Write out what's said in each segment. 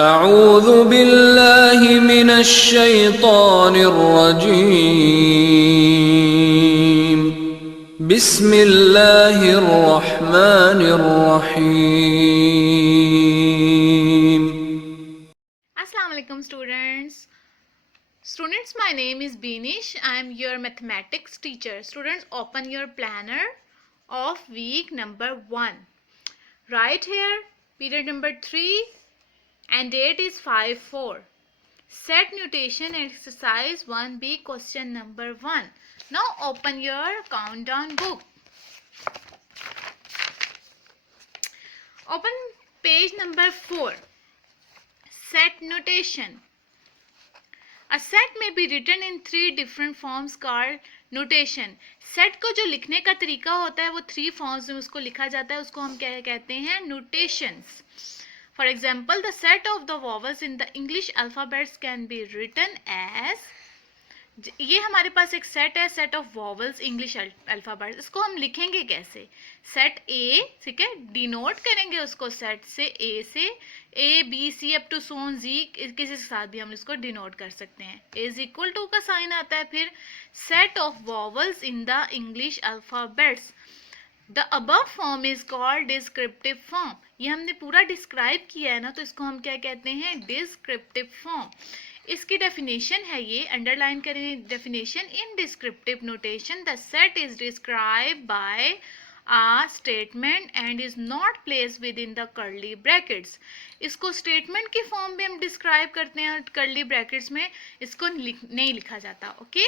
अऊज़ु बिल्लाहि मिनश शैतानिर रजीम। बिस्मिल्लाहिर रहमानिर रहीम। Assalamu alaikum students, my name is Binish. I am your mathematics teacher. Students, open your planner of week number 1. Right here period number 3 and date is 5/4. Set notation exercise 1b question number 1. Now open your countdown book. Open page number 4. Set notation. A set may be written in 3 different forms called notation. Set को जो लिखने का तरीका होता है वो 3 forms में उसको लिखा जाता है, उसको हम क्या कहते हैं, notations. For example, the set of the vowels in the English alphabets can be written as, ये हमारे पास एक सेट है, set of vowels English alphabets. इसको हम लिखेंगे कैसे, सेट ए, ठीक है, डिनोट करेंगे उसको सेट से, ए से, A B C up to सोन जी, किसी के साथ भी हम इसको डिनोट कर सकते हैं. ए इज इक्वल टू का साइन आता है. फिर set of vowels in the English alphabets. The above form is called descriptive form. ये हमने पूरा डिस्क्राइब किया है ना, तो इसको हम क्या कहते हैं, डिस्क्रिप्टिव फॉर्म. इसकी डेफिनेशन है, ये अंडरलाइन करें definition. In descriptive notation the set is describe by a statement and is not place with in the curly brackets. इसको स्टेटमेंट की फॉर्म में हम डिस्क्राइब करते हैं, कर्ली ब्रैकेट्स में इसको नहीं लिखा जाता. Okay,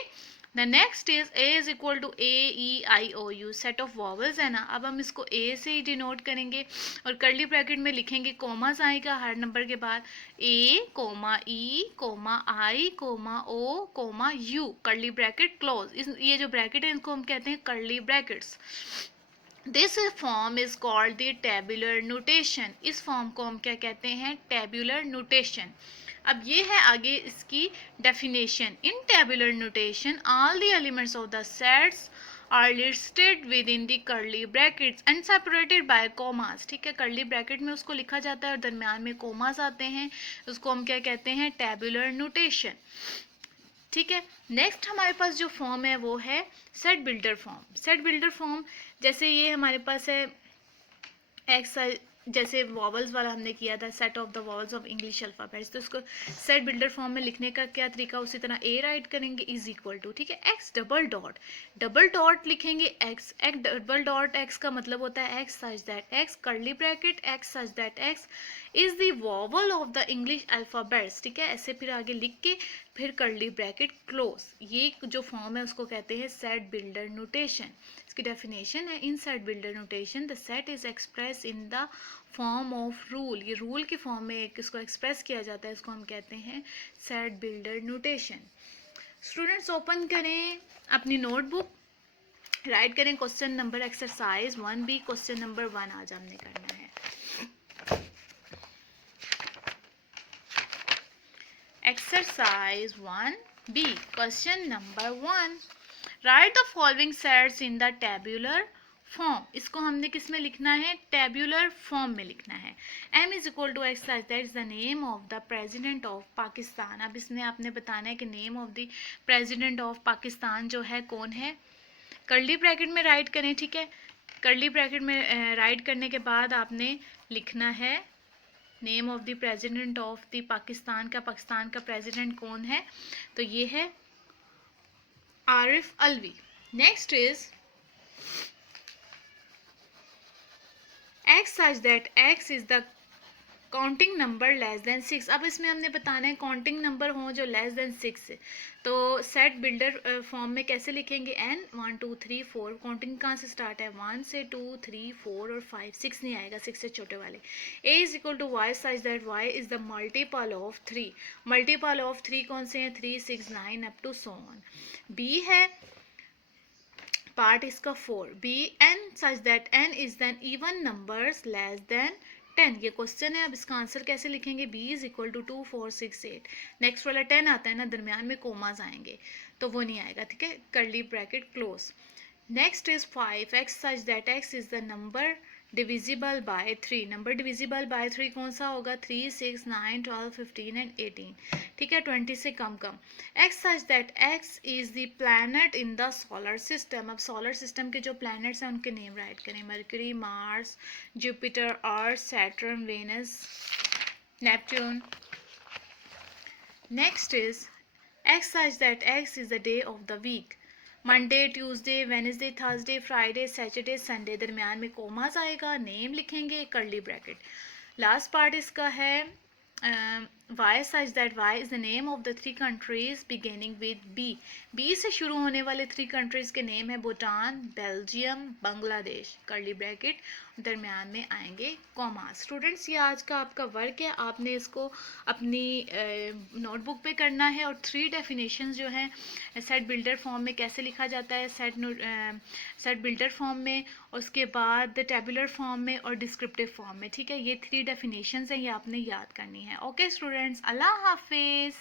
the next is A is equal to A E I O U, set of vowels है ना. अब हम इसको ए से ही डिनोट करेंगे और कर्ली ब्रैकेट में लिखेंगे, कोमास आएगा हर नंबर के बाद, A comma E comma I comma O comma U, curly bracket close. ये जो ब्रैकेट है इनको हम कहते हैं curly brackets. This form is called the tabular notation. इस फॉर्म को हम क्या कहते हैं, टेबुलर नोटेशन. अब ये है आगे इसकी definition. In tabular notation all the elements of the sets are listed with in the curly brackets and separated by commas. ठीक है, कर्ली ब्रैकेट में उसको लिखा जाता है और दरम्यान में कोमास आते हैं, उसको हम क्या कहते हैं, टेबुलर नोटेशन. ठीक है, नेक्स्ट हमारे पास जो फॉर्म है वो है set builder form. Set builder form जैसे ये हमारे पास है एक्स, जैसे वॉवल्स वाला हमने किया था, set of the vowels of English alphabets, तो उसको सेट बिल्डर फॉर्म में लिखने का क्या तरीका, उसी तरह ए राइट करेंगे इज इक्वल टू, ठीक है, एक्स डबल डॉट लिखेंगे एक्स डबल डॉट. एक्स का मतलब होता है x such that x, curly bracket x such that X is the vowel of the English alphabets. ठीक है, ऐसे फिर आगे लिख के फिर कर्ली ब्रैकेट क्लोज. ये जो फॉर्म है उसको कहते हैं सेट बिल्डर नोटेशन. इसकी डेफिनेशन है, इन set builder notation the set is express in the form of rule. ये रूल की फॉर्म में इसको एक्सप्रेस किया जाता है, इसको हम कहते हैं set builder notation. Students open करें अपनी नोटबुक, राइट करें question number exercise 1b. Question number 1 आज हमने करना है. Exercise 1b question number 1. Right the following sets in the tabular form. इसको हमने किस में लिखना है, टेबुलर फॉर्म में लिखना है. m is equal to x that is the name of the president of Pakistan. अब इसमें आपने बताना है कि name of the president of Pakistan जो है कौन है. कर्ली ब्रैकेट में राइट करें. ठीक है, कर्ली ब्रैकेट में राइट करने के बाद आपने लिखना है name of the president of the Pakistan का प्रेजिडेंट कौन है, तो ये है Arif Alvi. Next is X such that X is the counting number less than 6. अब इसमें हमने बताना है काउंटिंग नंबर हो जो लेस देन 6 है, तो सेट बिल्डर फॉर्म में कैसे लिखेंगे, n 1 2 3 4. काउंटिंग कहाँ से स्टार्ट है, 1 से 2 3 4 और 5, 6 नहीं आएगा, 6 से छोटे वाले. a is equal to y such that y is the multiple of 3. Multiple of 3 कौन से हैं, 3 6 9 up to so on. b है पार्ट इसका 4. b n such that n is then even numbers less than 10. ये question है, अब इसका answer कैसे लिखेंगे, b is equal to 2 4 6 8. Next वाला 10 आता है ना, दरमियान में कोमास आएंगे तो वो नहीं आएगा. ठीक है, curly bracket close. Next is 5 x such that X is the number divisible by 3, number divisible by 3 कौन सा होगा? 3, 6, 9, 12, 15 एंड 18, ठीक है, 20 से कम कम। X such that X is the planet in the solar system. अब सोलर सिस्टम के जो प्लैनेट्स हैं उनके नेम राइट करें। Mercury, Mars, Jupiter, Earth, Saturn, Venus, Neptune. Next is X such that X is the day of the week. Monday, Tuesday, Wednesday, Thursday, Friday, Saturday, Sunday. दरमियान में commas आएगा, name लिखेंगे, curly bracket. Last part इसका है y such that y is the name of the 3 countries beginning with B. B से शुरू होने वाले 3 कंट्रीज़ के नेम है Bhutan, Belgium, Bangladesh, curly bracket, दरमियान में आएंगे कॉमास। स्टूडेंट्स, ये आज का आपका वर्क है, आपने इसको अपनी नोटबुक पे करना है। और 3 डेफिनेशंस जो हैं सेट बिल्डर फॉर्म में कैसे लिखा जाता है, सेट बिल्डर फॉर्म में, उसके बाद टेबुलर फॉर्म में और डिस्क्रिप्टिव फॉर्म में, ठीक है। ये 3 डेफिनेशंस हैं, ये आपने याद करनी है। ओके स्टूडेंट्स, अल्लाह हाफिज़।